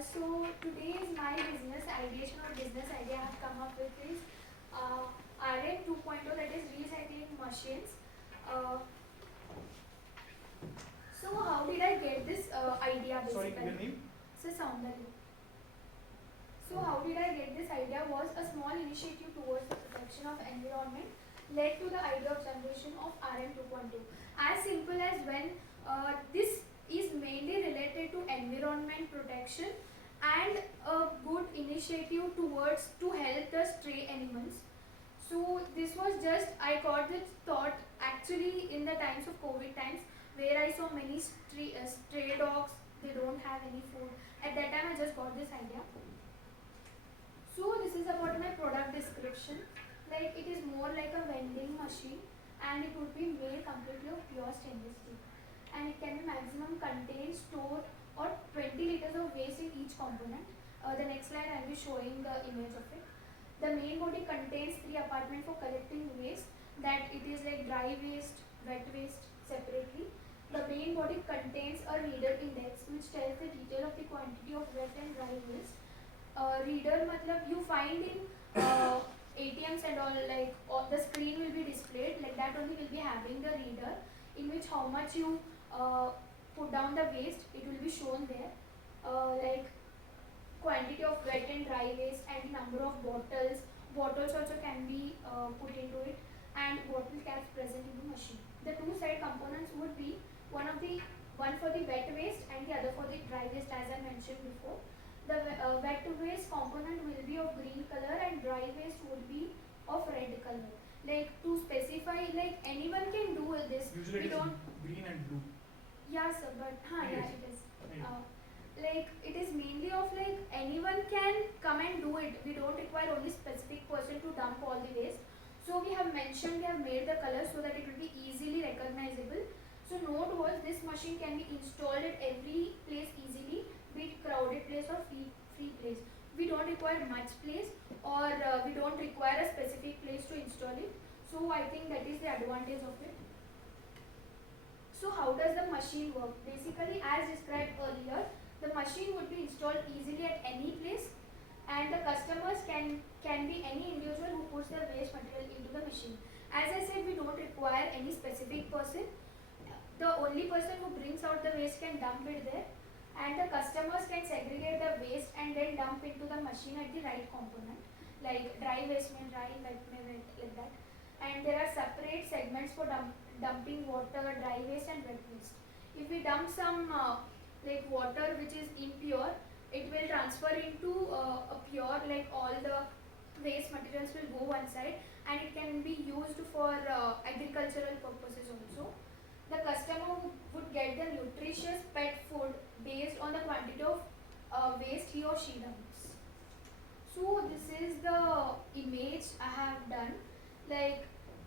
So today is my business ideation or business idea I have come up with is RM 2.0, that is recycling machines. Uh, so how did I get this idea basically? Sorry, your name? So Soundarya. So how did I get this idea was a small initiative towards the protection of environment led to the idea of generation of RM 2.2. As simple as when this is mainly related to environment protection and a good initiative towards to help the stray animals. So this was just, I got this thought actually in the times of COVID times where I saw many stray dogs, they don't have any food. At that time I just got this idea. So this is about my product description. Like it is more like a vending machine and it would be made completely of pure stainless steel. And it can be maximum contain, store or 20 liters of waste in each component. The next slide I will be showing the image of it. The main body contains 3 compartments for collecting waste, that it is like dry waste, wet waste separately. The main body contains a reader index which tells the detail of the quantity of wet and dry waste. Reader matlab you find in ATMs and all, like the screen will be displayed like that, only will be having the reader in which how much you put down the waste, it will be shown there, like quantity of wet and dry waste and number of bottles. Bottles also can be put into it, and bottle caps present in the machine. The two side components would be one for the wet waste and the other for the dry waste, as I mentioned before. The wet waste component will be of green color and dry waste would be of red color. Like to specify, like anyone can do this. Usually it is green and blue. Yeah sir, but yeah it is. Yes. Like it is mainly of like anyone can come and do it. We don't require only specific person to dump all the waste. So we have mentioned, we have made the color so that it will be easily recognizable. So note was this machine can be installed at every place easily, be it crowded place or free place. We don't require much place, or we don't require a specific place to install it. So I think that is the advantage of it. So how does the machine work? Basically, as described earlier, the machine would be installed easily at any place, and the customers can be any individual who puts their waste material into the machine. As I said, we don't require any specific person. The only person who brings out the waste can dump it there, and the customers can segregate the waste and then dump into the machine at the right component. Like dry waste may dry, wet may wet, like that. And there are separate segments for dumping water, dry waste and wet waste. If we dump some like water which is impure, it will transfer into a pure, like all the waste materials will go one side and it can be used for agricultural purposes also. The customer would get the nutritious pet food based on the quantity of waste he or she dumps. So this is the image I have done, like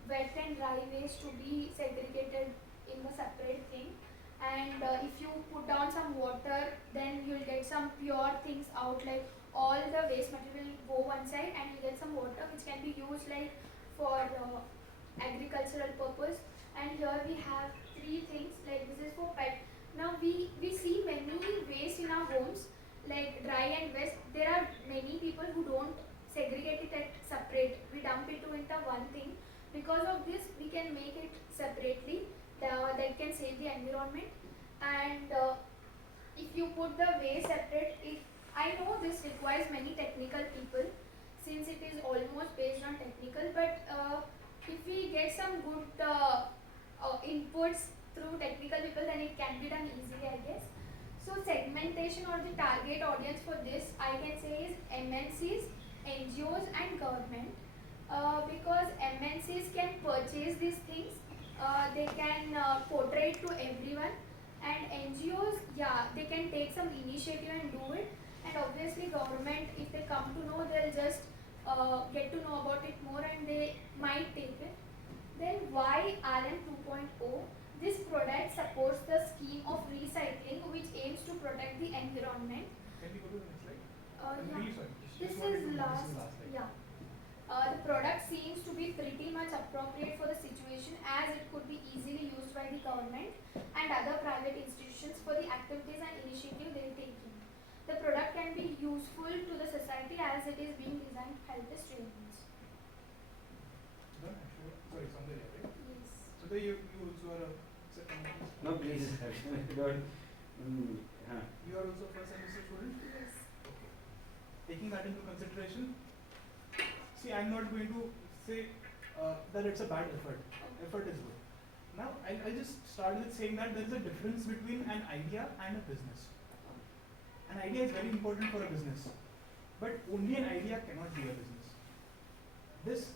wet and dry waste to be segregated in a separate thing, and if you put down some water, then you will get some pure things out, like all the waste material will go one side and you get some water which can be used like for agricultural purpose. And here we have 3 things, like this is for pet. Now we see many waste in our homes, like dry and wet. There are many people who don't segregate it at separate, we dump it into one thing. Because of this we can make it separately, that can save the environment. And if you put the waste separate, I know this requires many technical people since it is almost based on technical, but if we get some good inputs through technical people, then it can be done easily, I guess. So segmentation or the target audience for this, I can say, is MNCs, NGOs and government. Because MNCs can purchase these things, they can portray it to everyone, and NGOs, yeah, they can take some initiative and do it, and obviously government, if they come to know, they'll just get to know about it more and they might take it. Then why RM 2.0? This product supports the scheme of recycling which aims to protect the environment. Can we go to the next slide? Yeah. Really sorry. This is last. Yeah. The product seems to be pretty much appropriate for the situation, as it could be easily used by the government and other private institutions for the activities and initiative they are taking. The product can quality as it is being designed to help the students. Done, actually. Sorry, Soundarya, right? Yes. So there you also are a second. No, please. Don't. You are also a first semester student? Yes. Okay. Taking that into consideration, see, I'm not going to say that it's a bad effort. Effort is good. Now, I'll just start with saying that there is a difference between an idea and a business. An idea is very important for a business, but only an idea cannot be a business. This